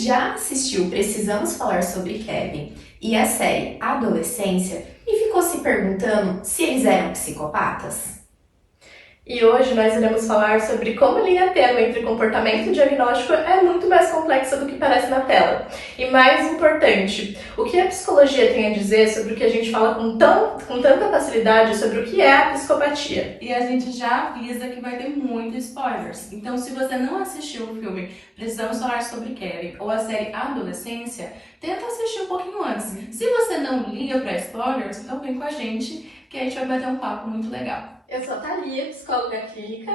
já assistiu Precisamos Falar sobre Kevin e a série Adolescência e ficou se perguntando se eles eram psicopatas? E hoje nós iremos falar sobre como a linha tênue entre comportamento e diagnóstico é muito mais complexa do que parece na tela. E mais importante, o que a psicologia tem a dizer sobre o que a gente fala com tanta facilidade sobre o que é a psicopatia. E a gente já avisa que vai ter muitos spoilers. Então, se você não assistiu o filme Precisamos Falar sobre Kevin ou a série Adolescência, tenta assistir um pouquinho antes. Se você não liga para spoilers, então vem com a gente que a gente vai bater um papo muito legal. Eu sou a Thalia, psicóloga clínica.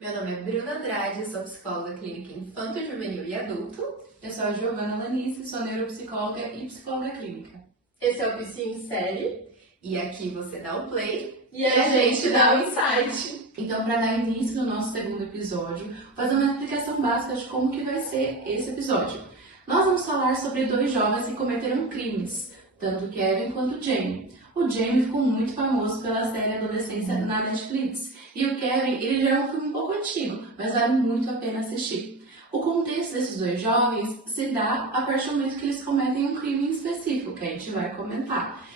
Meu nome é Bruna Andrade, sou psicóloga clínica infanto, juvenil e adulto. Eu sou a Giovana Lanice, sou neuropsicóloga e psicóloga clínica. Esse é o PC em Série. E aqui você dá o play E a gente dá o insight. Então, para dar início no nosso segundo episódio, vou fazer uma explicação básica de como que vai ser esse episódio. Nós vamos falar sobre dois jovens que cometeram crimes, tanto Kevin quanto Jamie. O Jamie ficou muito famoso pela série Adolescência na Netflix. E o Kevin, ele já é um filme um pouco antigo, mas vale muito a pena assistir. O contexto desses dois jovens se dá a partir do momento que eles cometem um crime específico, que a gente vai comentar.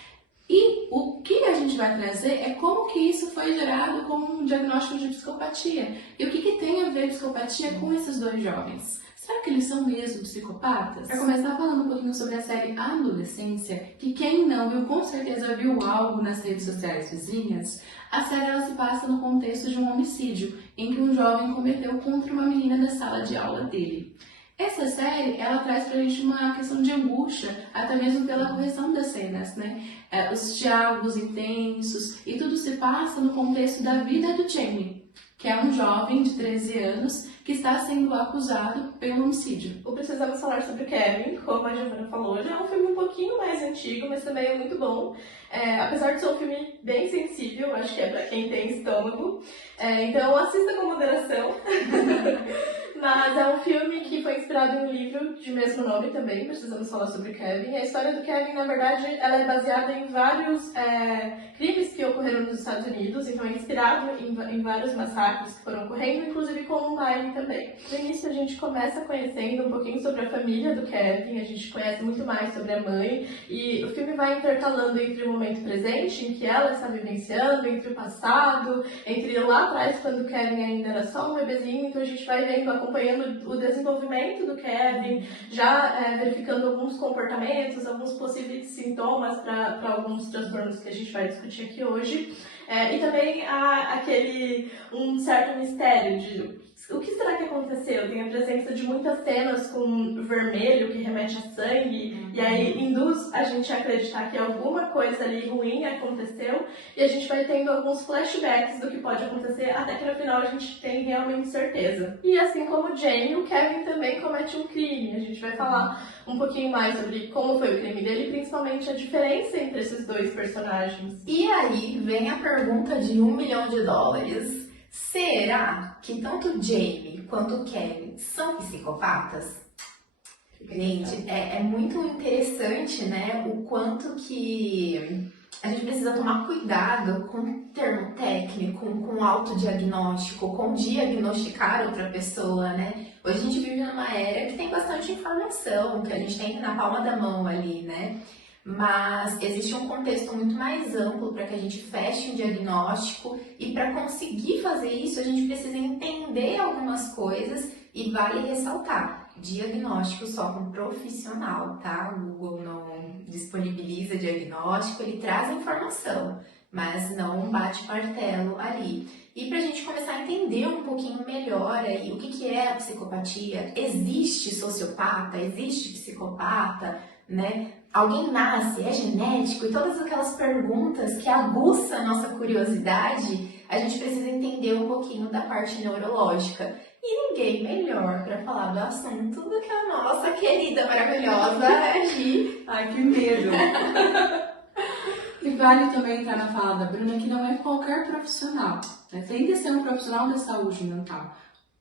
E o que a gente vai trazer é como que isso foi gerado como um diagnóstico de psicopatia. E o que tem a ver psicopatia com esses dois jovens? Será que eles são mesmo psicopatas? Para começar falando um pouquinho sobre a série Adolescência, que quem não viu com certeza viu algo nas redes sociais vizinhas, a série ela se passa no contexto de um homicídio, em que um jovem cometeu contra uma menina da sala de aula dele. Essa série, ela traz pra gente uma questão de angústia, até mesmo pela correção das cenas, né? Os diálogos intensos, e tudo se passa no contexto da vida do Jamie, que é um jovem de 13 anos que está sendo acusado pelo homicídio. O Precisamos Falar sobre Kevin, como a Giovana falou, já é um filme um pouquinho mais antigo, mas também é muito bom. Apesar de ser um filme bem sensível, acho que é pra quem tem estômago. Então assista com moderação. Mas é um filme que foi inspirado em um livro de mesmo nome também, Precisamos Falar sobre Kevin. A história do Kevin, na verdade, ela é baseada em vários crimes que ocorreram nos Estados Unidos, então é inspirado em vários massacres que foram ocorrendo, inclusive Columbine também. No início a gente começa conhecendo um pouquinho sobre a família do Kevin, a gente conhece muito mais sobre a mãe, e o filme vai intercalando entre o momento presente, em que ela está vivenciando, entre o passado, entre lá atrás, quando o Kevin ainda era só um bebezinho, então a gente vai vendo, acompanhando o desenvolvimento do Kevin, já verificando alguns comportamentos, alguns possíveis sintomas para alguns transtornos que a gente vai discutir aqui hoje. E também há um certo mistério de o que será que aconteceu? Tem a presença de muitas cenas com vermelho que remete a sangue, e aí induz a gente a acreditar que alguma coisa ali ruim aconteceu, e a gente vai tendo alguns flashbacks do que pode acontecer, até que no final a gente tem realmente certeza. E assim como o Jamie, o Kevin também comete um crime. A gente vai falar um pouquinho mais sobre como foi o crime dele, principalmente a diferença entre esses dois personagens. E aí vem a pergunta de $1 milhão. Será que tanto o Jamie quanto o Kevin são psicopatas? Gente, é muito interessante, né? O quanto que a gente precisa tomar cuidado com o termo técnico, com o autodiagnóstico, com diagnosticar outra pessoa, né? Hoje a gente vive numa era que tem bastante informação, que a gente tem na palma da mão ali, né? Mas existe um contexto muito mais amplo para que a gente feche um diagnóstico, e para conseguir fazer isso a gente precisa entender algumas coisas, e vale ressaltar, diagnóstico só com profissional, tá? O Google não disponibiliza diagnóstico, ele traz a informação, mas não bate martelo ali. E para a gente começar a entender um pouquinho melhor aí o que é a psicopatia, existe sociopata, existe psicopata, né? Alguém nasce, é genético, e todas aquelas perguntas que aguçam a nossa curiosidade, a gente precisa entender um pouquinho da parte neurológica. E ninguém melhor para falar do assunto do que a nossa querida, maravilhosa Gi. Ai, que medo! E vale também entrar na fala da Bruna que não é qualquer profissional, né? Tem que ser um profissional da saúde mental.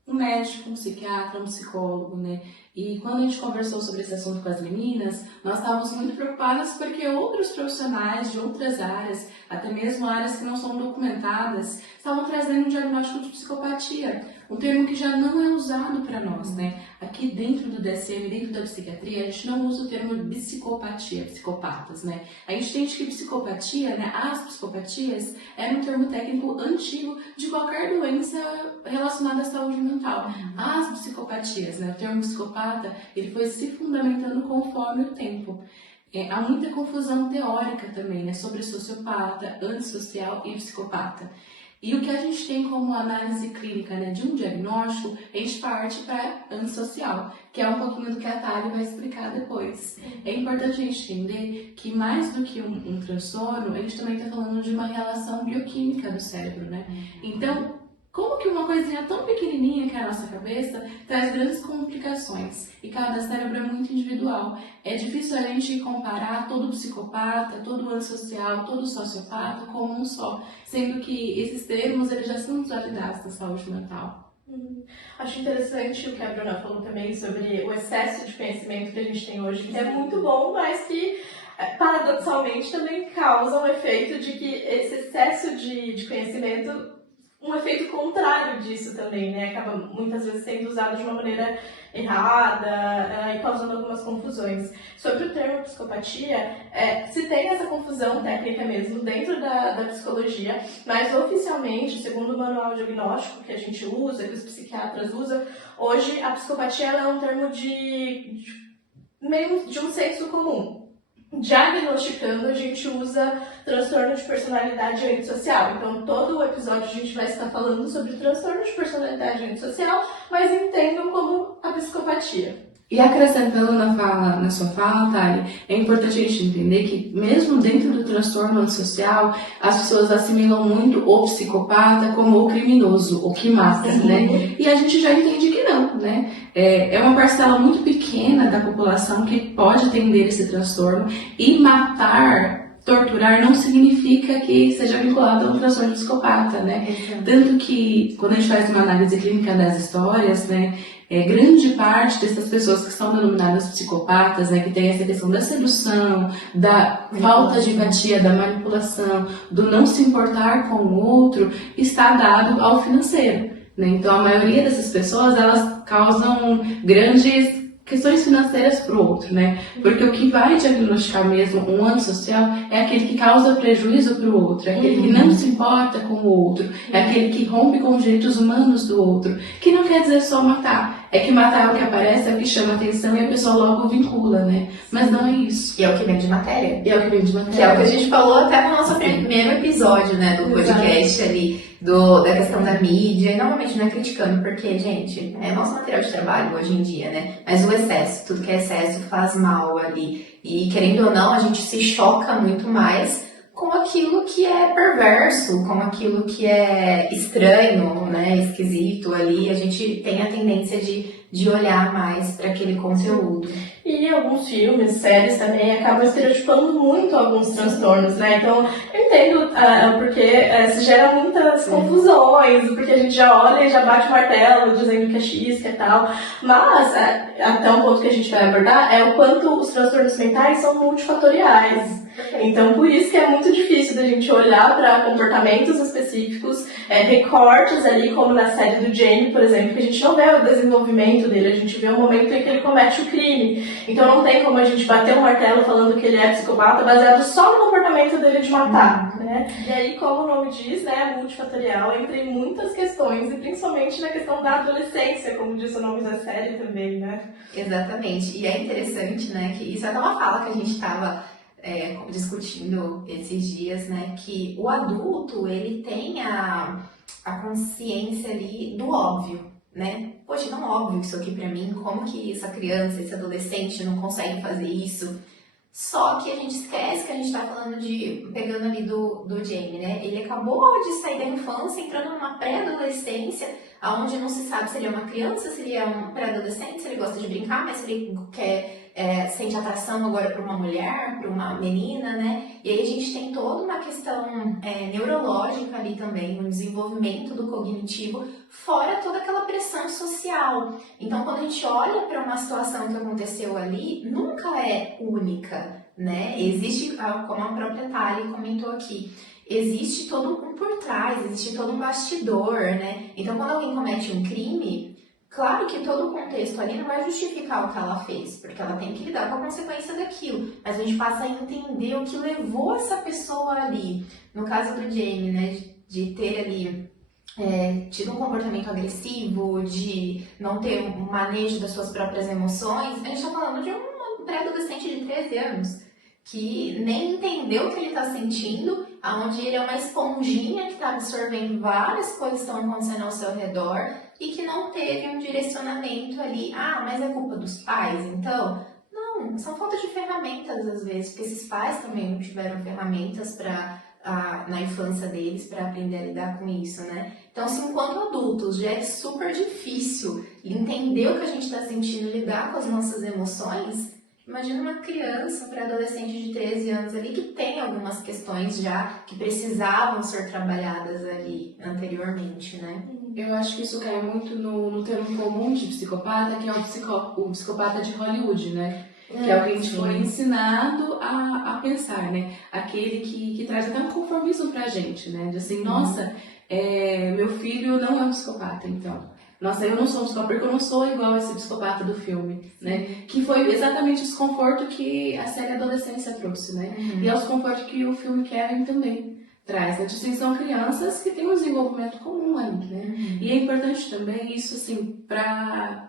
Um médico, um psiquiatra, um psicólogo, né? E quando a gente conversou sobre esse assunto com as meninas, nós estávamos muito preocupadas porque outros profissionais de outras áreas, até mesmo áreas que não são documentadas, estavam trazendo um diagnóstico de psicopatia. um termo que já não é usado para nós, né? Aqui dentro do DSM, dentro da psiquiatria, a gente não usa o termo psicopatia, psicopatas, né? A gente entende que psicopatia, né, as psicopatias, é um termo técnico antigo de qualquer doença relacionada à saúde mental. As psicopatias, né, o termo psicopata, ele foi se fundamentando conforme o tempo. Há muita confusão teórica também, né, sobre sociopata, antissocial e psicopata. E o que a gente tem como análise clínica, né, de um diagnóstico, a gente parte para antissocial, que é um pouquinho do que a Thali vai explicar depois. É importante a gente entender que mais do que um transtorno, a gente também está falando de uma relação bioquímica do cérebro, né? Então, como que uma coisinha tão pequenininha que é a nossa cabeça traz grandes complicações? E cada cérebro é muito individual. É difícil a gente comparar todo psicopata, todo antissocial, todo sociopata como um só, sendo que esses termos eles já são dualidades da saúde mental. Acho interessante o que a Bruna falou também sobre o excesso de conhecimento que a gente tem hoje, que é muito bom, mas que paradoxalmente também causa um efeito de que esse excesso de conhecimento, um efeito contrário disso também, né? Acaba muitas vezes sendo usado de uma maneira errada e causando algumas confusões. Sobre o termo psicopatia, se tem essa confusão técnica mesmo dentro da psicologia, mas oficialmente, segundo o manual diagnóstico que a gente usa, que os psiquiatras usam, hoje a psicopatia ela é um termo meio de um senso comum. Diagnosticando, a gente usa transtorno de personalidade antissocial. Então, todo o episódio a gente vai estar falando sobre transtorno de personalidade antissocial, mas entendam como a psicopatia. E acrescentando na sua fala, Thali, é importante a gente entender que mesmo dentro do transtorno antissocial, as pessoas assimilam muito o psicopata como o criminoso, o que mata, né? E a gente já entende que não, né? É uma parcela muito pequena da população que pode atender esse transtorno e torturar não significa que seja vinculado a um transtorno psicopata, né? Tanto que, quando a gente faz uma análise clínica das histórias, né, grande parte dessas pessoas que são denominadas psicopatas, né, que tem essa questão da sedução, da falta de empatia, da manipulação, do não se importar com o outro, está dado ao financeiro, né? Então, a maioria dessas pessoas, elas causam grandes questões financeiras para o outro, né? Porque o que vai diagnosticar mesmo um antissocial é aquele que causa prejuízo para o outro, é aquele que não se importa com o outro, é aquele que rompe com os direitos humanos do outro, que não quer dizer só matar, é que matar é o que aparece, é o que chama atenção e a pessoa logo vincula, né? Mas não é isso. E é o que vem de matéria. E é o que vem de matéria. Que é o que a gente falou até no nosso primeiro episódio, né, do podcast ali, da questão da mídia, e novamente não é criticando, porque, gente, é nosso material de trabalho hoje em dia, né? Mas o excesso, tudo que é excesso faz mal ali. E querendo ou não, a gente se choca muito mais com aquilo que é perverso, com aquilo que é estranho, né, esquisito ali. A gente tem a tendência de olhar mais para aquele conteúdo. E alguns filmes, séries também acabam estereotipando muito alguns transtornos, né? Então, eu entendo porque se gera muitas confusões, porque a gente já olha e já bate o martelo dizendo que é X, que é tal. Mas, até um ponto que a gente vai abordar, é o quanto os transtornos mentais são multifatoriais. Então, por isso que é muito difícil da gente olhar para comportamentos específicos, recortes ali, como na série do Jamie, por exemplo, que a gente não vê o desenvolvimento dele, a gente vê o momento em que ele comete o crime. Então, não tem como a gente bater um martelo falando que ele é psicopata baseado só no comportamento dele de matar, né? E aí, como o nome diz, né, é multifatorial entre muitas questões, e principalmente na questão da adolescência, como diz o nome da série também, né? Exatamente. E é interessante, né, que isso é até uma fala que a gente estava discutindo esses dias, né, que o adulto, ele tem a consciência ali do óbvio, né? Poxa, não é óbvio isso aqui pra mim, como que essa criança, esse adolescente não consegue fazer isso? Só que a gente esquece que a gente tá falando pegando ali do Jamie, né? Ele acabou de sair da infância, entrando numa pré-adolescência, onde não se sabe se ele é uma criança, se ele é um pré-adolescente, se ele gosta de brincar, mas se ele sente atração agora por uma mulher, por uma menina, né? E aí a gente tem toda uma questão neurológica ali também, um desenvolvimento do cognitivo, fora toda aquela pressão social. Então, quando a gente olha para uma situação que aconteceu ali, nunca é única, né? Existe, como a própria Thali comentou aqui, existe todo um por trás, existe todo um bastidor, né? Então, quando alguém comete um crime, claro que todo o contexto ali não vai justificar o que ela fez, porque ela tem que lidar com a consequência daquilo, mas a gente passa a entender o que levou essa pessoa ali. No caso do Jamie, né, de ter ali tido um comportamento agressivo, de não ter um manejo das suas próprias emoções, a gente está falando de um pré-adolescente de 13 anos, que nem entendeu o que ele está sentindo, onde ele é uma esponjinha que está absorvendo várias coisas que estão acontecendo ao seu redor e que não teve um direcionamento ali. Ah, mas é culpa dos pais, então? Não, são falta de ferramentas às vezes, porque esses pais também não tiveram ferramentas na infância deles para aprender a lidar com isso, né? Então, se enquanto adultos já é super difícil entender o que a gente está sentindo, lidar com as nossas emoções, imagina uma criança, um pré-adolescente de 13 anos ali que tem algumas questões já que precisavam ser trabalhadas ali anteriormente, né? Eu acho que isso cai muito no termo comum de psicopata, que é o psicopata de Hollywood, né? Que é o que a gente foi ensinado a pensar, né? Aquele que traz até um conformismo pra gente, né? De assim, nossa, meu filho não é um psicopata, então. Nossa, eu não sou um psicopata, porque eu não sou igual a esse psicopata do filme, né? Que foi exatamente o desconforto que a série Adolescência trouxe, né? E é o desconforto que o filme Kevin também traz, né? São crianças que têm um desenvolvimento comum ali, né? E é importante também isso, assim, pra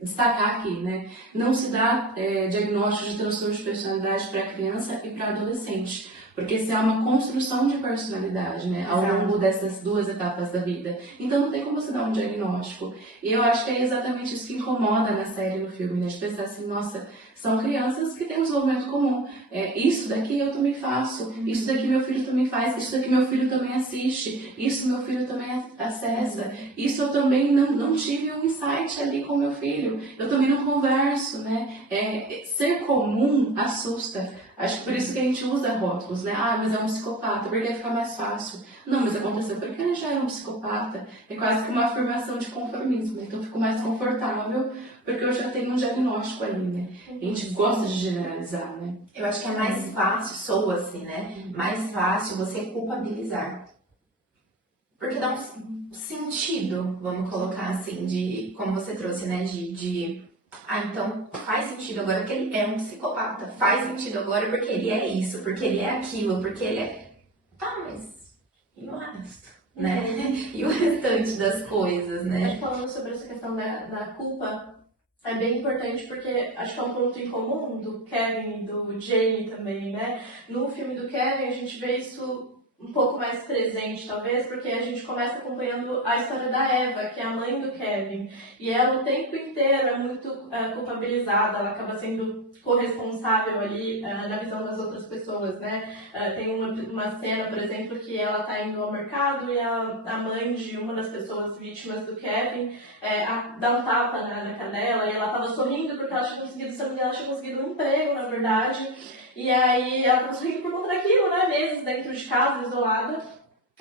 destacar aqui, né? Não se dá diagnóstico de transtorno de personalidade para criança e para adolescente, porque isso é uma construção de personalidade, né? Ao longo dessas duas etapas da vida. Então não tem como você dar um diagnóstico. E eu acho que é exatamente isso que incomoda na série, no filme, né? De pensar assim, nossa, são crianças que têm um desenvolvimento comum. Isso daqui eu também faço, isso daqui meu filho também faz, isso daqui meu filho também assiste, isso meu filho também acessa, isso eu também não tive um insight ali com meu filho, eu também não converso, né? Ser comum assusta. Acho que por isso que a gente usa rótulos, né? Ah, mas é um psicopata, porque fica mais fácil. Não, mas aconteceu porque ele já era um psicopata. É quase que uma afirmação de conformismo. Então eu fico mais confortável porque eu já tenho um diagnóstico ali, né? A gente gosta de generalizar, né? Eu acho que é mais fácil, soa assim, né? Mais fácil você culpabilizar. Porque dá um sentido, vamos colocar assim, de como você trouxe, né? Então faz sentido agora porque ele é um psicopata. Faz sentido agora porque ele é isso, porque ele é aquilo, porque ele é. Tá, mas e o resto? Né? E o restante das coisas, né? Acho que falando sobre essa questão da culpa, é bem importante porque acho que é um ponto em comum do Kevin e do Jamie também, né? No filme do Kevin a gente vê isso um pouco mais presente, talvez, porque a gente começa acompanhando a história da Eva, que é a mãe do Kevin. E ela o tempo inteiro é muito culpabilizada, ela acaba sendo corresponsável ali na visão das outras pessoas, né? Tem uma cena, por exemplo, que ela tá indo ao mercado e a mãe de uma das pessoas vítimas do Kevin dá um tapa na canela e ela tava sorrindo porque ela tinha conseguido um emprego, na verdade. E aí ela tava sorrindo por conta daquilo, né? Meses dentro de casa, isolada.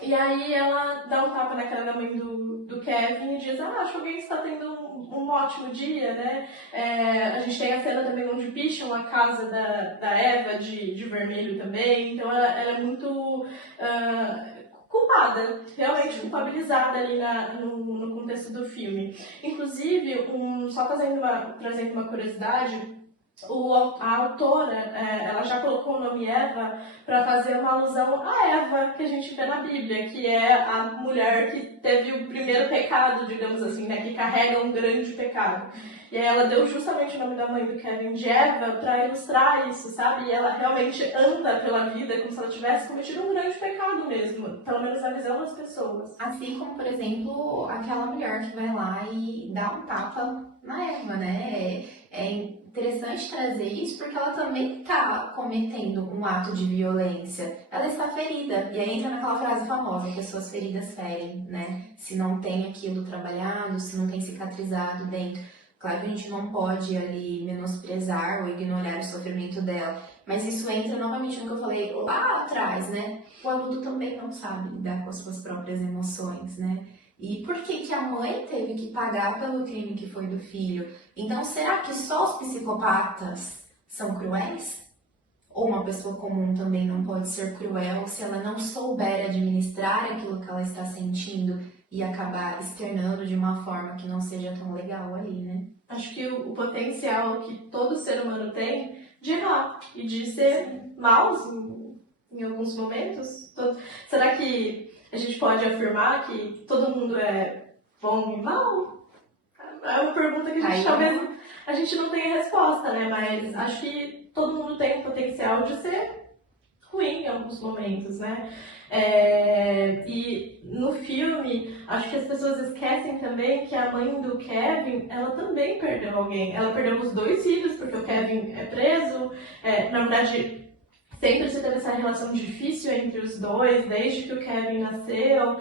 E aí ela dá um tapa na cara da mãe do Kevin e diz, acho que alguém está tendo um ótimo dia, né? A gente tem a cena também onde picham a casa da Eva de vermelho também. Então ela é muito culpada, realmente culpabilizada ali no contexto do filme. Inclusive, só trazendo uma curiosidade, a autora, ela já colocou o nome Eva para fazer uma alusão à Eva que a gente vê na Bíblia, que é a mulher que teve o primeiro pecado, digamos assim, né, que carrega um grande pecado. E aí ela deu justamente o nome da mãe do Kevin de Eva para ilustrar isso, sabe? E ela realmente anda pela vida como se ela tivesse cometido um grande pecado mesmo, pelo menos na visão das pessoas. Assim como, por exemplo, aquela mulher que vai lá e dá um tapa na Eva, né? É interessante trazer isso porque ela também está cometendo um ato de violência. Ela está ferida. E aí entra naquela frase famosa, pessoas feridas ferem, né? Se não tem aquilo trabalhado, se não tem cicatrizado dentro. Claro que a gente não pode ali menosprezar ou ignorar o sofrimento dela. Mas isso entra novamente no que eu falei lá atrás, né? O adulto também não sabe lidar com as suas próprias emoções, né? E por que a mãe teve que pagar pelo crime que foi do filho? Então, será que só os psicopatas são cruéis? Ou uma pessoa comum também não pode ser cruel se ela não souber administrar aquilo que ela está sentindo e acabar externando de uma forma que não seja tão legal ali, né? Acho que o potencial que todo ser humano tem de errar e de ser maus em alguns momentos. Será que a gente pode afirmar que todo mundo é bom e mal? É uma pergunta que talvez a gente não tenha resposta, né? Mas acho que todo mundo tem o potencial de ser ruim em alguns momentos, né? E no filme, acho que as pessoas esquecem também que a mãe do Kevin, ela também perdeu alguém. Ela perdeu os 2 filhos, porque o Kevin é preso. Na verdade, sempre se teve essa relação difícil entre os dois, desde que o Kevin nasceu.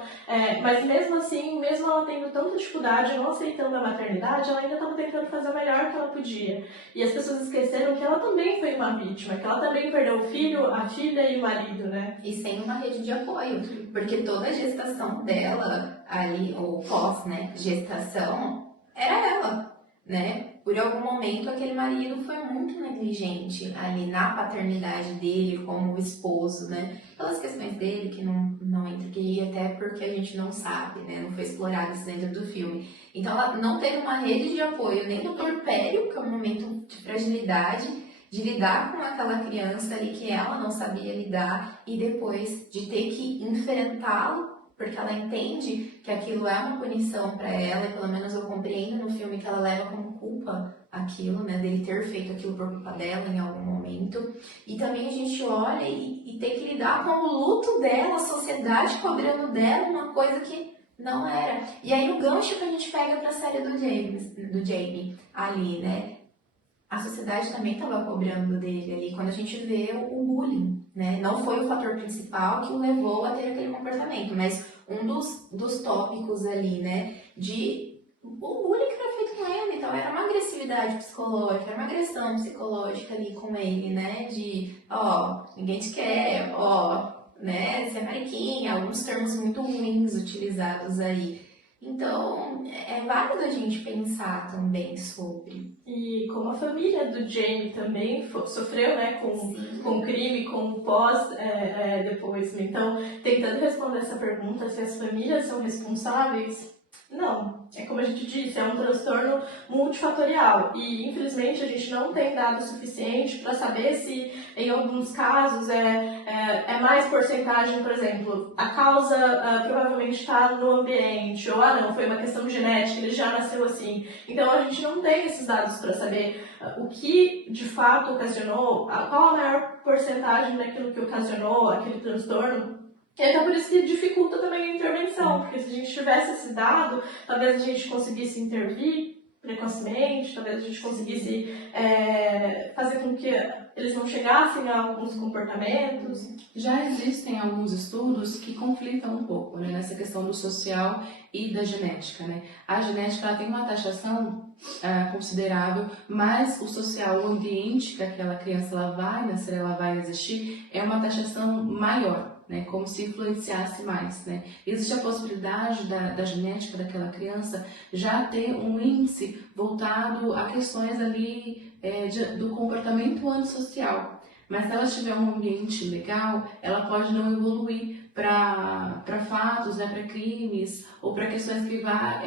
Mas mesmo assim, mesmo ela tendo tanta dificuldade, não aceitando a maternidade, ela ainda estava tentando fazer o melhor que ela podia. E as pessoas esqueceram que ela também foi uma vítima, que ela também perdeu o filho, a filha e o marido, né? E sem uma rede de apoio, porque toda a gestação dela ali, ou pós, né, gestação, era ela, né? Por algum momento, aquele marido foi muito negligente ali na paternidade dele como esposo, né? Pelas questões dele, que não entra aqui, até porque a gente não sabe, né? Não foi explorado isso dentro do filme. Então, ela não teve uma rede de apoio nem no puerpério, que é um momento de fragilidade, de lidar com aquela criança ali que ela não sabia lidar e depois de ter que enfrentá-lo, porque ela entende que aquilo é uma punição para ela, e pelo menos eu compreendo no filme que ela leva como culpa aquilo, né, dele ter feito aquilo por culpa dela em algum momento. E também a gente olha e tem que lidar com o luto dela, a sociedade cobrando dela uma coisa que não era. E aí o gancho que a gente pega para a série do Jamie ali, né? A sociedade também estava cobrando dele ali, quando a gente vê o bullying, né? Não foi o fator principal que o levou a ter aquele comportamento, mas um dos tópicos ali, né? O bullying que foi feito com ele, então era uma agressividade psicológica, era uma agressão psicológica ali com ele, né? De, ninguém te quer, né? Você é mariquinha, alguns termos muito ruins utilizados aí. Então, é válido a gente pensar também sobre. E como a família do Jamie também sofreu, né, com crime, com pós depois. Então, tentando responder essa pergunta, se as famílias são responsáveis, não. É como a gente disse, é um transtorno multifatorial. E, infelizmente, a gente não tem dado suficiente para saber se, em alguns casos, é mais porcentagem, por exemplo, a causa provavelmente está no ambiente, ou não, foi uma questão genética, ele já nasceu assim. Então, a gente não tem esses dados para saber o que, de fato, ocasionou, qual a maior porcentagem daquilo que ocasionou aquele transtorno. Então, por isso que dificulta também a intervenção, porque se a gente tivesse esse dado, talvez a gente conseguisse intervir precocemente, talvez a gente conseguisse fazer com que eles não chegassem a alguns comportamentos. Já existem alguns estudos que conflitam um pouco, né, nessa questão do social e da genética, né? A genética ela tem uma taxação considerável, mas o social, o ambiente que aquela criança ela vai nascer, ela vai existir, é uma taxação maior. Né, como se influenciasse mais. Né? Existe a possibilidade da genética daquela criança já ter um índice voltado a questões ali do comportamento antissocial. Mas se ela tiver um ambiente legal, ela pode não evoluir para fatos, né, para crimes ou para questões que vá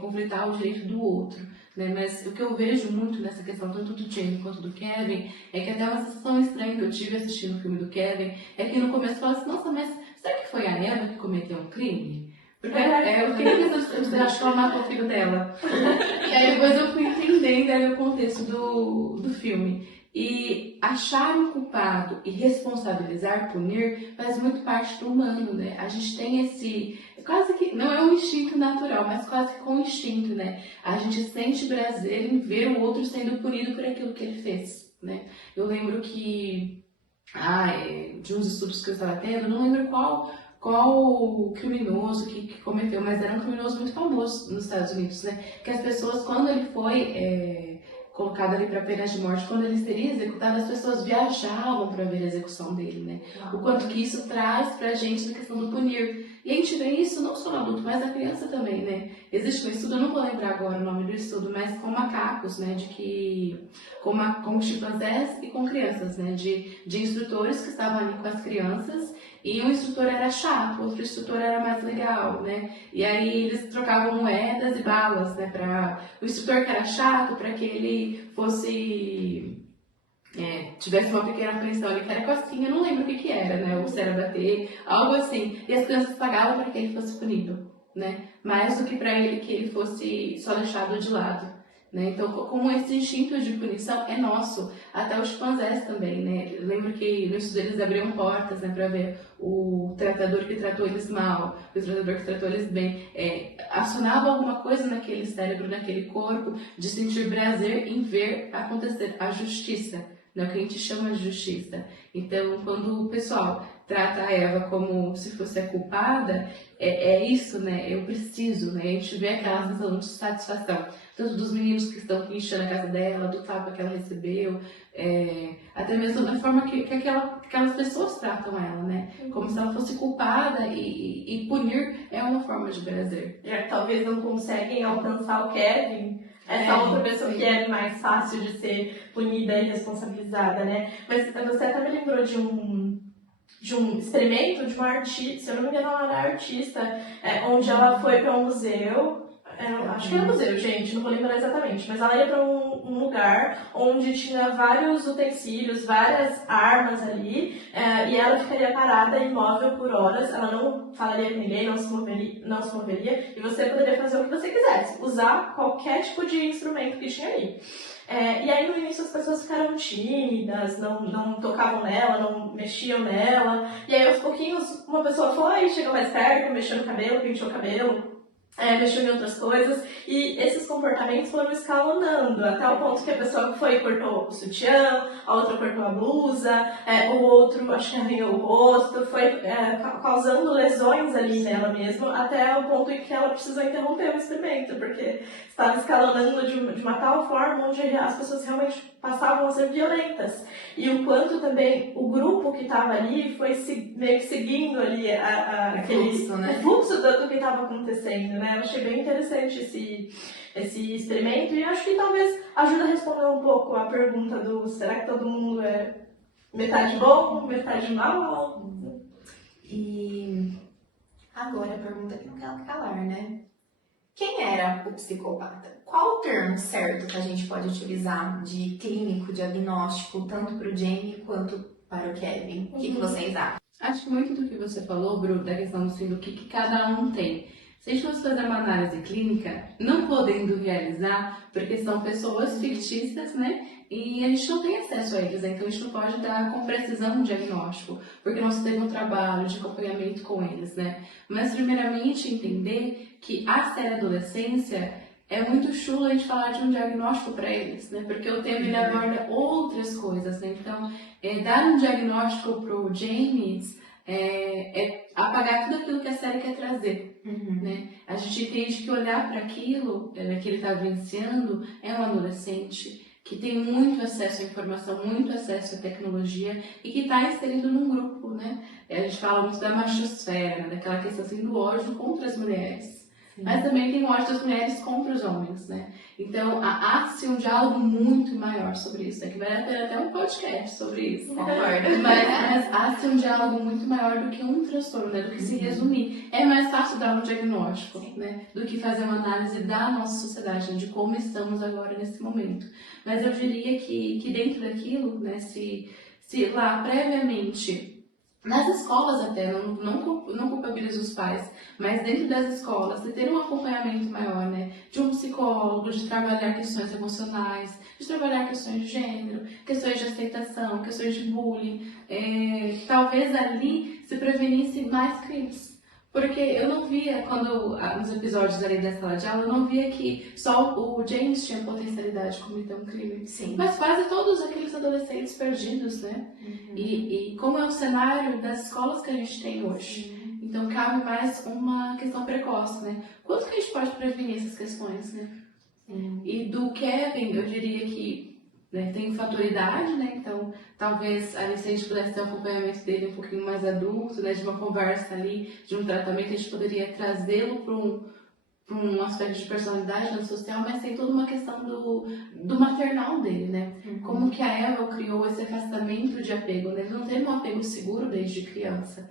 conflitar o direito do outro. Né? Mas o que eu vejo muito nessa questão, tanto do Jamie quanto do Kevin, é que até uma sensação estranha que eu tive assistindo o filme do Kevin é que no começo eu falava assim, nossa, mas será que foi a Eva que cometeu um crime? Porque eu fiquei pensando, eu acho que ela matou o filho dela. E aí depois eu fui entendendo ali o contexto do filme. E achar um culpado e responsabilizar, punir, faz muito parte do humano, né? A gente tem esse, quase que, não é um instinto natural, mas quase que com instinto, né? A gente sente prazer em ver o outro sendo punido por aquilo que ele fez, né? Eu lembro que, de uns estudos que eu estava tendo, não lembro qual criminoso que cometeu, mas era um criminoso muito famoso nos Estados Unidos, né? Que as pessoas, quando ele foi colocado ali para pena de morte, quando ele seria executado, as pessoas viajavam para ver a execução dele, né? O quanto que isso traz pra gente na questão do punir. E a gente vê isso não só no adulto, mas na criança também, né? Existe um estudo, eu não vou lembrar agora o nome do estudo, mas com macacos, né? Com chimpanzés e com crianças, né? De instrutores que estavam ali com as crianças, e um instrutor era chato, outro instrutor era mais legal, né? E aí eles trocavam moedas e balas, né? Para o instrutor que era chato, para que ele fosse tivesse uma pequena punição ali, que era cosquinha, não lembro o que era, né? Ou se era bater, algo assim. E as crianças pagavam para que ele fosse punido, né? Mais do que para ele que ele fosse só deixado de lado, né? Então, como esse instinto de punição é nosso, até os chimpanzés também, né? Eu lembro que no estudo eles abriam portas, né, para ver o tratador que tratou eles mal, o tratador que tratou eles bem, acionava alguma coisa naquele cérebro, naquele corpo, de sentir prazer em ver acontecer a justiça, né, o que a gente chama de justiça. Então, quando o pessoal trata a Eva como se fosse a culpada, é isso, né? Eu preciso, né? A gente vê aquela sensação de satisfação, tanto dos meninos que estão enchendo a casa dela, do tapa que ela recebeu, até mesmo da forma que aquelas pessoas tratam ela, né? Como se ela fosse culpada, e punir é uma forma de prazer. Já que talvez não conseguem alcançar o Kevin, essa outra pessoa que é mais fácil de ser punida e responsabilizada, né? Mas você até me lembrou de um experimento de uma artista, se eu não me engano, ela era artista, onde ela foi para um museu, acho que era um museu, gente, não vou lembrar exatamente, mas ela ia para um lugar onde tinha vários utensílios, várias armas ali, e ela ficaria parada, imóvel por horas, ela não falaria com ninguém, não se moveria, e você poderia fazer o que você quisesse, usar qualquer tipo de instrumento que tinha ali. E aí no início as pessoas ficaram tímidas, não tocavam nela, não mexiam nela. E aí aos pouquinhos uma pessoa foi, chegou mais perto, mexeu no cabelo, pintou o cabelo, mexeu em outras coisas. E esses comportamentos foram escalonando, até o ponto que a pessoa que foi cortou o sutiã, a outra cortou a blusa, o outro acho que arranhou o rosto, foi causando lesões ali nela mesma, até o ponto em que ela precisou interromper o experimento, porque estava escalonando de uma tal forma onde as pessoas realmente passavam a ser violentas. E o quanto também o grupo que estava ali foi meio que seguindo ali aquele fluxo, né? fluxo do que estava acontecendo, né? Eu achei bem interessante esse experimento, e acho que talvez ajude a responder um pouco a pergunta do será que todo mundo é metade bom, metade mal? E agora a pergunta que não quer calar, né? Quem era o psicopata? Qual o termo certo que a gente pode utilizar de clínico, diagnóstico, tanto para o Jamie quanto para o Kevin? O que vocês acham? Acho que muito do que você falou, Bru, da questão assim, do que cada um tem. Se a gente fosse fazer uma análise clínica, não podendo realizar, porque são pessoas fictícias, né? E a gente não tem acesso a eles, né? Então a gente não pode dar com precisão um diagnóstico, porque não se teve um trabalho de acompanhamento com eles, né? Mas primeiramente entender que a série adolescência é muito chulo a gente falar de um diagnóstico para eles, né? Porque o tema ele aborda outras coisas, né? Então, dar um diagnóstico pro James é apagar tudo aquilo que a série quer trazer, né? A gente entende que olhar para aquilo que ele está vivenciando é um adolescente que tem muito acesso à informação, muito acesso à tecnologia e que está inserido num grupo, né? A gente fala muito da machosfera, né? Daquela questão assim, do ódio contra as mulheres. Mas também tem o ódio das mulheres contra os homens, né? Então, há-se um diálogo muito maior sobre isso. É que vai ter até um podcast sobre isso. Concordo. Mas há-se um diálogo muito maior do que um transtorno, né? Do que se resumir. É mais fácil dar um diagnóstico, né? Do que fazer uma análise da nossa sociedade, né? De como estamos agora nesse momento. Mas eu diria que dentro daquilo, né? Se lá previamente... Nas escolas até, não culpabilizo os pais, mas dentro das escolas, de ter um acompanhamento maior, né? De um psicólogo, de trabalhar questões emocionais, de trabalhar questões de gênero, questões de aceitação, questões de bullying. Talvez ali se prevenisse mais crimes. Porque eu não via, nos episódios ali da sala de aula, eu não via que só o James tinha potencialidade de cometer um crime. Sim. Mas quase todos aqueles adolescentes perdidos, né? E como é o cenário das escolas que a gente tem hoje. Então cabe mais uma questão precoce, né? Quanto que a gente pode prevenir essas questões, né? E do Kevin, eu diria que né, tem fator idade, né? Então, talvez ali se a gente pudesse ter um acompanhamento dele um pouquinho mais adulto, né? De uma conversa ali, de um tratamento, a gente poderia trazê-lo para um aspecto de personalidade, do social, mas tem toda uma questão do maternal dele, né? Como que a Eva criou esse afastamento de apego, né? Ele não teve um apego seguro desde criança.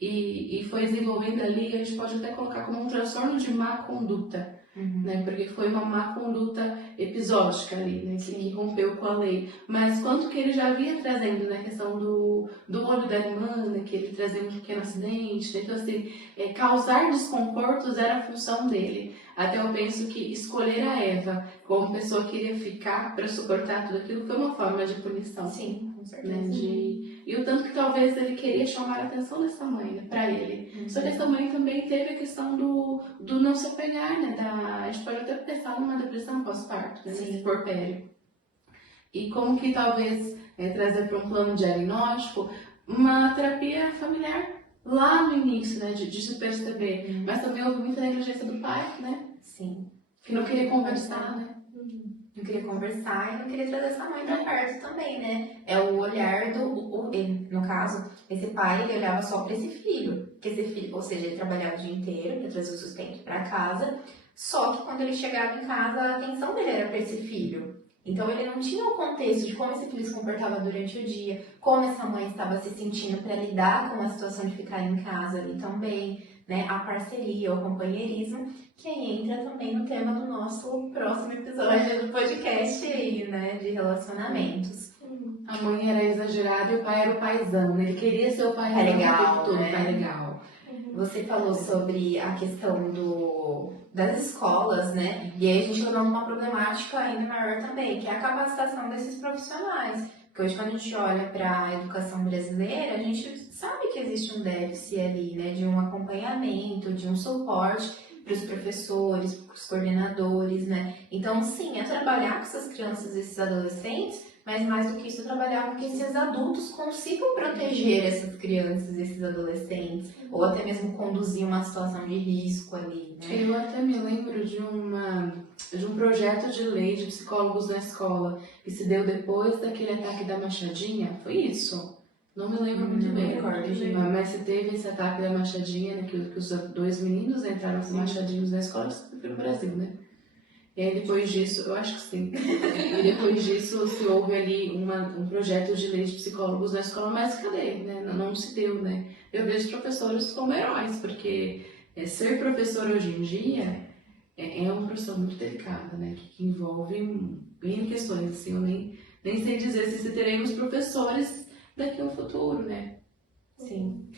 E foi desenvolvendo ali, a gente pode até colocar como um transtorno de má conduta, né? Porque foi uma má conduta episódica ali, né? Que rompeu com a lei. Mas quanto que ele já vinha trazendo, né? A questão do olho da irmã, né? Que ele trazia um pequeno acidente, né? Então, assim, causar desconfortos era a função dele. Até eu penso que escolher a Eva como pessoa que iria ficar para suportar tudo aquilo foi uma forma de punição. Sim, com certeza. Né? E o tanto que talvez ele queria chamar a atenção dessa mãe, né, pra ele. Só que essa mãe também teve a questão do não se apegar, né? A gente pode até pensar numa depressão pós-parto, né? Nesse porpério. E como que talvez trazer para um plano diagnóstico uma terapia familiar lá no início, né? De se perceber. Mas também houve muita negligência do pai, né? Sim. Que não queria conversar, né? Não queria conversar e não queria trazer essa mãe pra perto também, né? É o olhar no caso, esse pai, ele olhava só pra esse filho. Que esse filho, ou seja, ele trabalhava o dia inteiro pra trazer o sustento pra casa. Só que quando ele chegava em casa, a atenção dele era pra esse filho. Então ele não tinha o contexto de como esse filho se comportava durante o dia, como essa mãe estava se sentindo para lidar com a situação de ficar em casa ali também, né? A parceria, o companheirismo, que aí entra também no tema do nosso próximo episódio do podcast aí, né? De relacionamentos. A mãe era exagerada e o pai era o paizão, né? Ele queria ser o paizão legal, todo, né? pai legal. Você falou sobre a questão das escolas, né? E aí a gente levanta uma problemática ainda maior também, que é a capacitação desses profissionais. Porque hoje, quando a gente olha para a educação brasileira, a gente sabe que existe um déficit ali, né? De um acompanhamento, de um suporte para os professores, para os coordenadores, né? Então, sim, é trabalhar com essas crianças e esses adolescentes, mas mais do que isso, trabalhar com que esses adultos consigam proteger essas crianças e esses adolescentes, ou até mesmo conduzir uma situação de risco ali, né? Eu até me lembro de um projeto de lei de psicólogos na escola, que se deu depois daquele ataque da Machadinha, foi isso? Não me lembro muito bem, mas se teve esse ataque da Machadinha, né, que os dois meninos entraram com machadinhos na escola, isso foi no Brasil, né? E aí depois disso, eu acho que sim, e depois disso se houve ali um projeto de lei de psicólogos na escola, mas cadê, né? Não se deu, né? Eu vejo professores como heróis, porque ser professor hoje em dia é uma profissão muito delicada, né? Que envolve N questões, assim, eu nem sei dizer se teremos professores daqui ao futuro, né? Sim.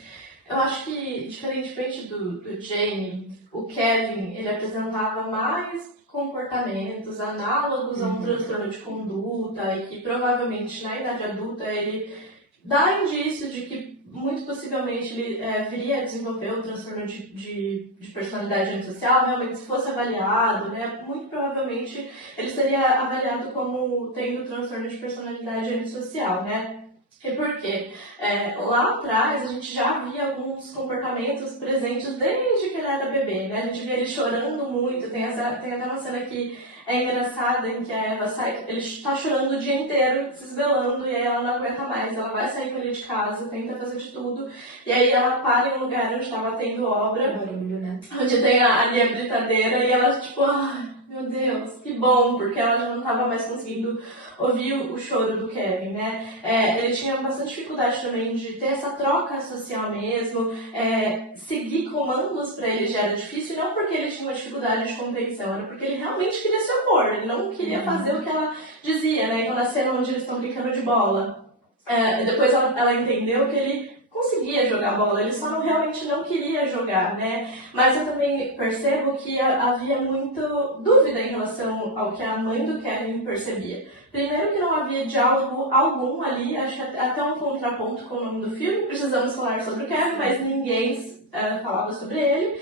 Eu acho que, diferentemente do Jamie, o Kevin, ele apresentava mais comportamentos análogos a um transtorno de conduta e que provavelmente na idade adulta ele dá indício de que muito possivelmente ele viria a desenvolver um transtorno de personalidade antissocial, realmente se fosse avaliado, né, muito provavelmente ele seria avaliado como tendo transtorno de personalidade antissocial, né? E por quê? Lá atrás a gente já via alguns comportamentos presentes desde que ele era bebê, né? A gente via ele chorando muito, tem até uma cena que é engraçada em que a Eva sai, ele está chorando o dia inteiro, se esbelando, e aí ela não aguenta mais, ela vai sair com ele de casa, tenta fazer de tudo, e aí ela para em um lugar onde estava tendo obra, Barulho, né? onde tem ali a britadeira, e ela tipo, meu Deus, que bom, porque ela já não estava mais conseguindo ouvir o choro do Kevin, né? Ele tinha bastante dificuldade também de ter essa troca social mesmo, seguir comandos para ele já era difícil, não porque ele tinha uma dificuldade de compreensão, era porque ele realmente queria se opor, ele não queria fazer o que ela dizia, né? Quando a cena onde eles estão brincando de bola, depois ela entendeu que ele conseguia jogar bola, ele só realmente não queria jogar, né? Mas eu também percebo que havia muita dúvida em relação ao que a mãe do Kevin percebia. Primeiro que não havia diálogo algum ali, acho que até um contraponto com o nome do filme, precisamos falar sobre o Kevin, mas ninguém falava sobre ele.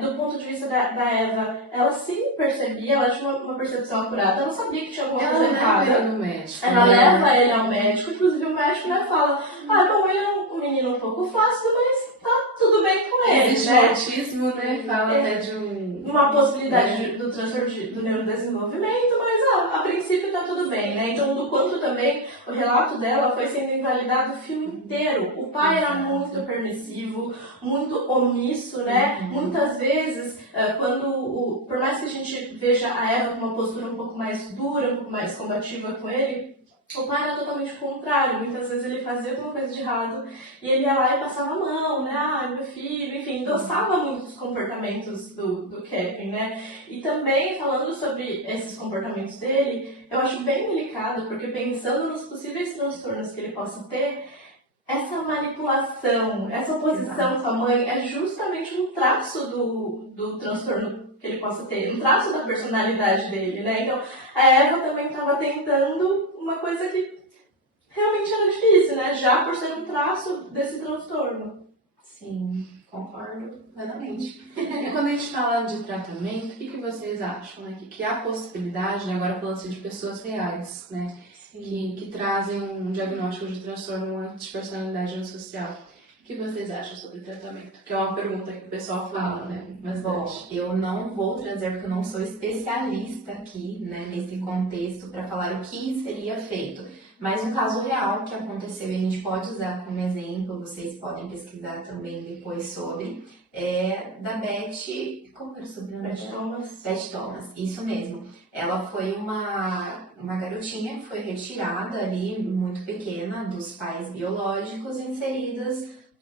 do ponto de vista da Eva, ela sim percebia, ela tinha uma percepção apurada, ela sabia que tinha alguma coisa errada. Ela leva ele no médico. Ela leva ele ao médico, inclusive o médico, né, fala, bom, ele é um menino um pouco flácido, mas tá tudo bem com ele, Existe né? o autismo, né? Fala até de uma possibilidade do transtorno do neurodesenvolvimento, mas a princípio tá tudo bem, né? Então, do quanto também o relato dela foi sendo invalidado o filme inteiro. O pai era muito permissivo, muito omisso, né? Muitas vezes, por mais que a gente veja a Eva com uma postura um pouco mais dura, um pouco mais combativa com ele, o pai era totalmente o contrário. Muitas vezes ele fazia alguma coisa de errado e ele ia lá e passava a mão, né? Meu filho, enfim, endossava muito os comportamentos do Kevin, né? E também, falando sobre esses comportamentos dele, eu acho bem delicado, porque pensando nos possíveis transtornos que ele possa ter, essa manipulação, essa oposição com a mãe é justamente um traço do transtorno que ele possa ter, um traço da personalidade dele, né? Então, a Eva também estava tentando uma coisa que realmente era difícil, né? Já por ser um traço desse transtorno. Sim, concordo plenamente. E quando a gente fala de tratamento, o que vocês acham, né? Que há possibilidade, né? Agora falando de pessoas reais, né? Que trazem um diagnóstico de transtorno de personalidade antissocial. O que vocês acham sobre o tratamento? Que é uma pergunta que o pessoal fala, né? Mas bom, eu não vou trazer, porque eu não sou especialista aqui, né, nesse contexto, para falar o que seria feito. Mas um caso real que aconteceu e a gente pode usar como exemplo, vocês podem pesquisar também depois sobre, é da Beth, como era o sobrenome dela? Beth Thomas, isso mesmo. Ela foi uma garotinha que foi retirada ali, muito pequena, dos pais biológicos,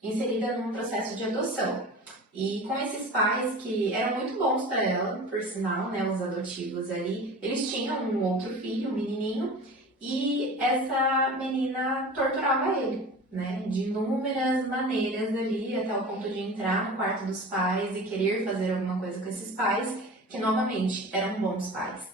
inserida num processo de adoção. E com esses pais que eram muito bons para ela, por sinal, né, os adotivos ali, eles tinham um outro filho, um menininho, e essa menina torturava ele, né, de inúmeras maneiras ali, até o ponto de entrar no quarto dos pais e querer fazer alguma coisa com esses pais, que novamente eram bons pais.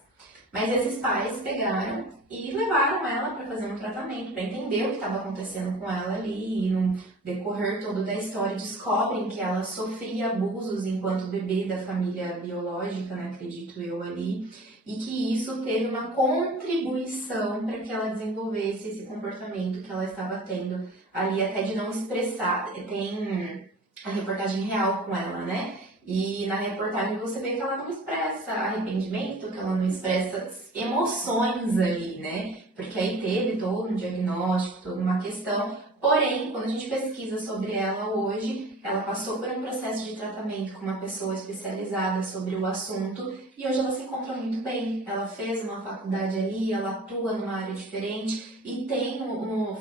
Mas esses pais pegaram e levaram ela para fazer um tratamento, para entender o que estava acontecendo com ela ali, e no decorrer todo da história descobrem que ela sofria abusos enquanto bebê da família biológica, né, acredito eu ali, e que isso teve uma contribuição para que ela desenvolvesse esse comportamento que ela estava tendo ali, até de não expressar. Tem a reportagem real com ela, né? E na reportagem você vê que ela não expressa arrependimento, que ela não expressa emoções ali, né? Porque aí teve todo um diagnóstico, toda uma questão. Porém, quando a gente pesquisa sobre ela hoje, ela passou por um processo de tratamento com uma pessoa especializada sobre o assunto e hoje ela se encontra muito bem. Ela fez uma faculdade ali, ela atua numa área diferente e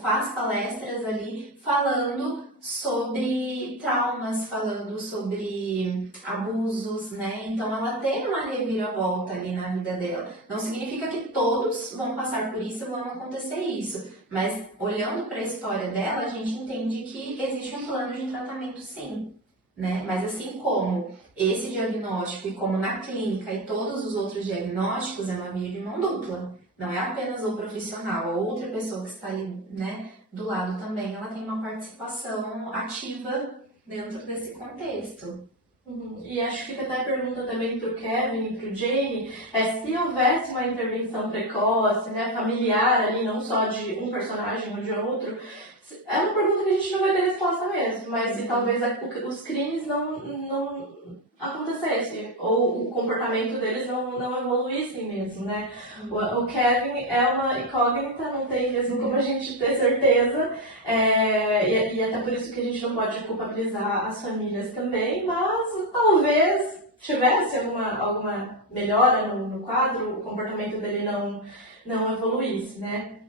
faz palestras ali falando sobre traumas, falando sobre abusos, né? Então ela tem uma reviravolta ali na vida dela. Não significa que todos vão passar por isso, vão acontecer isso. Mas olhando para a história dela, a gente entende que existe um plano de tratamento sim, né? Mas assim como esse diagnóstico e como na clínica e todos os outros diagnósticos, é uma via de mão dupla. Não é apenas o profissional, a outra pessoa que está ali, né, do lado também, ela tem uma participação ativa dentro desse contexto. E acho que até a pergunta também para o Kevin e para o Jamie é se houvesse uma intervenção precoce, né, familiar ali, não só de um personagem ou de outro. É uma pergunta que a gente não vai ter resposta mesmo, mas se talvez os crimes não acontecessem, ou o comportamento deles não evoluíssem mesmo, né? O Kevin é uma incógnita, não tem mesmo como a gente ter certeza, e até por isso que a gente não pode culpabilizar as famílias também, mas talvez tivesse alguma melhora no quadro, o comportamento dele não evoluísse, né?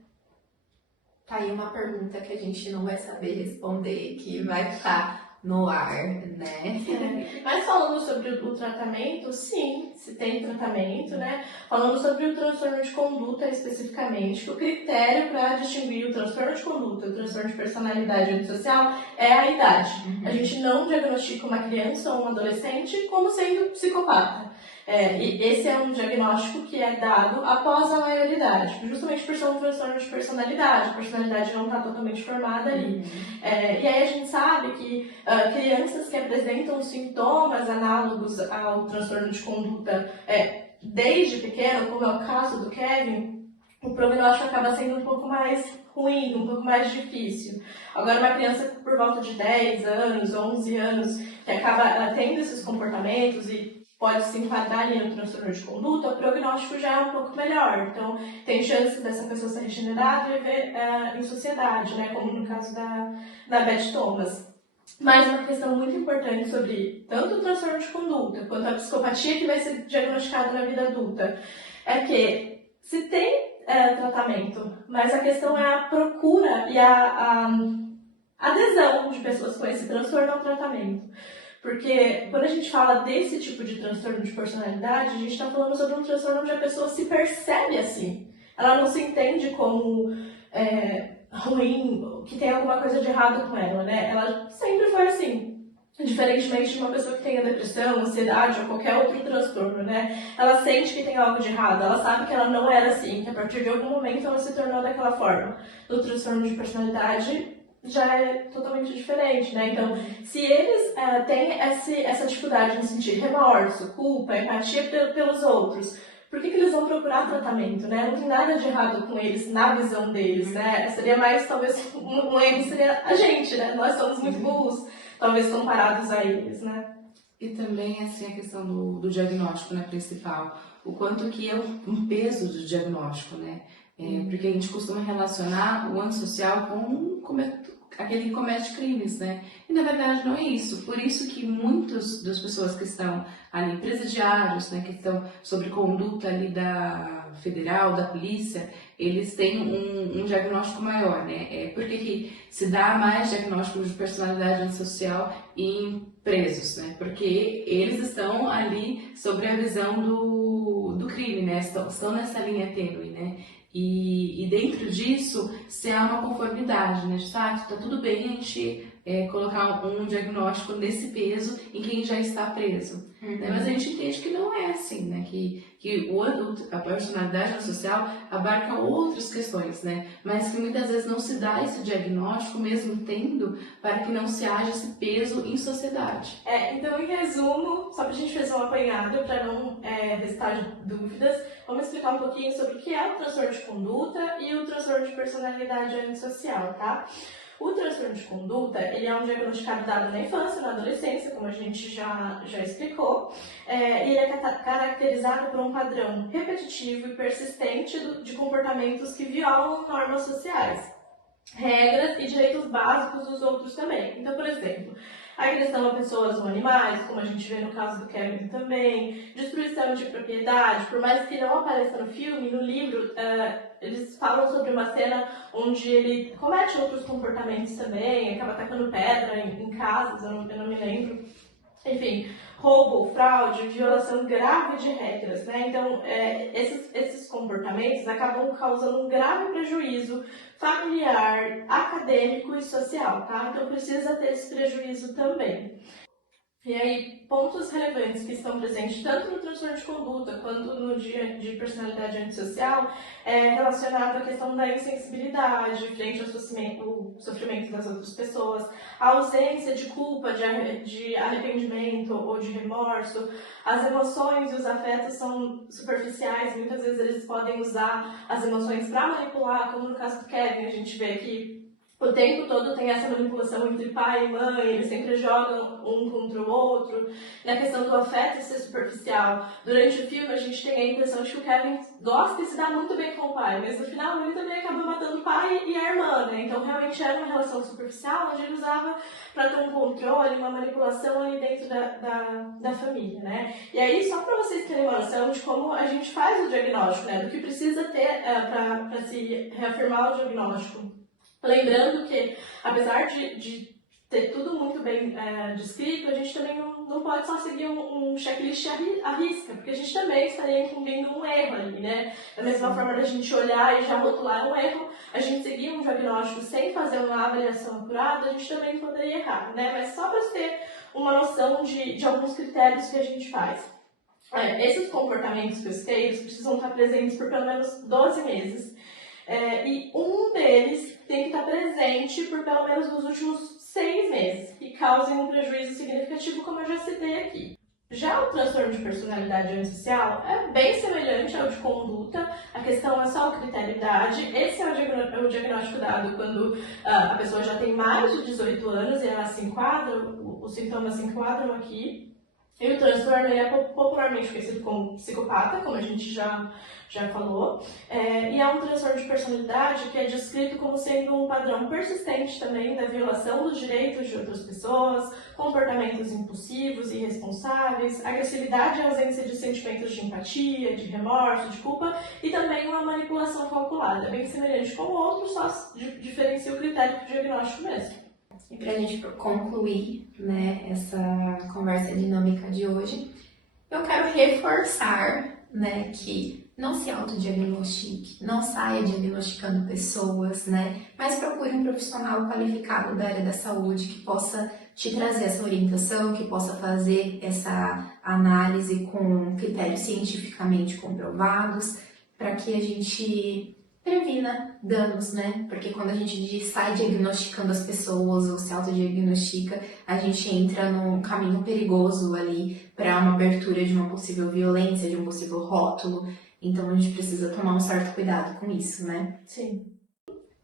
Tá aí uma pergunta que a gente não vai saber responder, que vai ficar no ar, né? Mas falando sobre o tratamento, sim, se tem tratamento, né? Falando sobre o transtorno de conduta especificamente, o critério para distinguir o transtorno de conduta e o transtorno de personalidade antissocial é a idade. A gente não diagnostica uma criança ou um adolescente como sendo psicopata. E esse é um diagnóstico que é dado após a maioridade, justamente por ser um transtorno de personalidade. A personalidade não está totalmente formada ali. E aí a gente sabe que crianças que apresentam sintomas análogos ao transtorno de conduta desde pequeno, como é o caso do Kevin, o prognóstico acaba sendo um pouco mais ruim, um pouco mais difícil. Agora, uma criança por volta de 10 anos, 11 anos, que acaba tendo esses comportamentos e pode se enquadrar ali no transtorno de conduta, o prognóstico já é um pouco melhor. Então, tem chance dessa pessoa ser regenerada e viver em sociedade, né? Como no caso da Beth Thomas. Mas uma questão muito importante sobre tanto o transtorno de conduta quanto a psicopatia que vai ser diagnosticada na vida adulta é que se tem tratamento, mas a questão é a procura e a adesão de pessoas com esse transtorno ao tratamento. Porque quando a gente fala desse tipo de transtorno de personalidade, a gente está falando sobre um transtorno onde a pessoa se percebe assim. Ela não se entende como ruim, que tem alguma coisa de errado com ela, né? Ela sempre foi assim. Diferentemente de uma pessoa que tenha depressão, ansiedade ou qualquer outro transtorno, né? Ela sente que tem algo de errado, ela sabe que ela não era assim, que a partir de algum momento ela se tornou daquela forma. No transtorno de personalidade já é totalmente diferente, né? Então, se eles têm essa dificuldade em sentir remorso, culpa, empatia pelos outros, por que eles vão procurar tratamento, né? Não tem nada de errado com eles, na visão deles, né? Seria mais, talvez, um erro seria a gente, né? Nós somos muito burros, talvez, comparados a eles, né? E também, assim, a questão do diagnóstico, né, principal. O quanto que é um peso do diagnóstico, né? Porque a gente costuma relacionar o antissocial com aquele que comete crimes, né? E na verdade não é isso. Por isso que muitas das pessoas que estão ali, presidiários, né, que estão sobre conduta ali da federal, da polícia, eles têm um diagnóstico maior, né? Por que se dá mais diagnóstico de personalidade antissocial em presos, né? Porque eles estão ali sobre a visão do crime, né? Estão nessa linha tênue, né? E dentro disso, se há uma conformidade, né? Tá tudo bem a gente colocar um diagnóstico nesse peso em quem já está preso. Né? Mas a gente entende que não é assim, né? Que a personalidade social abarca outras questões, né? Mas que muitas vezes não se dá esse diagnóstico, mesmo tendo, para que não se haja esse peso em sociedade. Então, em resumo, só para a gente fazer um apanhado, para não restar dúvidas, vamos explicar um pouquinho sobre o que é o transtorno de conduta e o transtorno de personalidade antissocial, tá? O transtorno de conduta, ele é um diagnosticado dado na infância, na adolescência, como a gente já explicou, e ele é caracterizado por um padrão repetitivo e persistente de comportamentos que violam normas sociais, regras e direitos básicos dos outros também. Então, por exemplo, agressão a pessoas ou animais, como a gente vê no caso do Kevin também, destruição de propriedade, por mais que não apareça no filme, no livro, eles falam sobre uma cena onde ele comete outros comportamentos também, acaba atacando pedra em casas, eu não me lembro. Enfim, roubo, fraude, violação grave de regras, né? Então, esses comportamentos acabam causando um grave prejuízo familiar, acadêmico e social, tá? Então, precisa ter esse prejuízo também. E aí, pontos relevantes que estão presentes tanto no transtorno de conduta quanto no dia de personalidade antissocial é relacionado à questão da insensibilidade frente ao sofrimento das outras pessoas, a ausência de culpa, de arrependimento ou de remorso, as emoções e os afetos são superficiais, muitas vezes eles podem usar as emoções para manipular, como no caso do Kevin, a gente vê que o tempo todo tem essa manipulação entre pai e mãe, eles sempre jogam um contra o outro. Na questão do afeto ser superficial, durante o filme a gente tem a impressão de que o Kevin gosta e se dá muito bem com o pai, mas no final ele também acaba matando o pai e a irmã, né? Então realmente era uma relação superficial, onde ele usava para ter um controle, uma manipulação ali dentro da família, né? E aí, só para vocês terem uma noção de como a gente faz o diagnóstico, né? Do que precisa ter para se reafirmar o diagnóstico. Lembrando que, apesar de ter tudo muito bem descrito, a gente também não pode só seguir um checklist à risca, porque a gente também estaria incluindo um erro ali, né? Da mesma forma da gente olhar e já rotular um erro, a gente seguir um diagnóstico sem fazer uma avaliação acurada, a gente também poderia errar, né? Mas só para ter uma noção de alguns critérios que a gente faz. Esses comportamentos pesqueiros precisam estar presentes por pelo menos 12 meses. E um deles tem que estar presente por pelo menos nos últimos 6 meses e causem um prejuízo significativo, como eu já citei aqui. Já o transtorno de personalidade antissocial é bem semelhante ao de conduta, a questão é só o critério idade. Esse é o diagnóstico dado quando a pessoa já tem mais de 18 anos e ela se enquadra, os sintomas se enquadram aqui. E o transtorno ele é popularmente conhecido como psicopata, como a gente já falou, e é um transtorno de personalidade que é descrito como sendo um padrão persistente também da violação dos direitos de outras pessoas, comportamentos impulsivos e irresponsáveis, agressividade e ausência de sentimentos de empatia, de remorso, de culpa, e também uma manipulação calculada, bem semelhante com o outro, só diferencia o critério do diagnóstico mesmo. E para a gente concluir, né, essa conversa dinâmica de hoje, eu quero reforçar, né, que não se autodiagnostique, não saia diagnosticando pessoas, né, mas procure um profissional qualificado da área da saúde que possa te trazer essa orientação, que possa fazer essa análise com critérios cientificamente comprovados, para que a gente previna danos, né? Porque quando a gente sai diagnosticando as pessoas ou se autodiagnostica, a gente entra num caminho perigoso ali para uma abertura de uma possível violência, de um possível rótulo. Então a gente precisa tomar um certo cuidado com isso, né? Sim.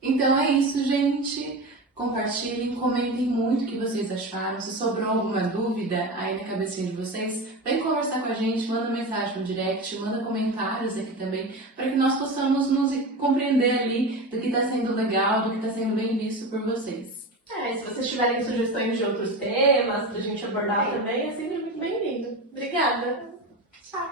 Então é isso, gente. Compartilhem, comentem muito o que vocês acharam. Se sobrou alguma dúvida aí na cabecinha de vocês, vem conversar com a gente, manda mensagem no direct, manda comentários aqui também, para que nós possamos nos compreender ali do que está sendo legal, do que está sendo bem visto por vocês. Se vocês tiverem sugestões de outros temas pra gente abordar também, é sempre muito bem-vindo. Obrigada! Tchau!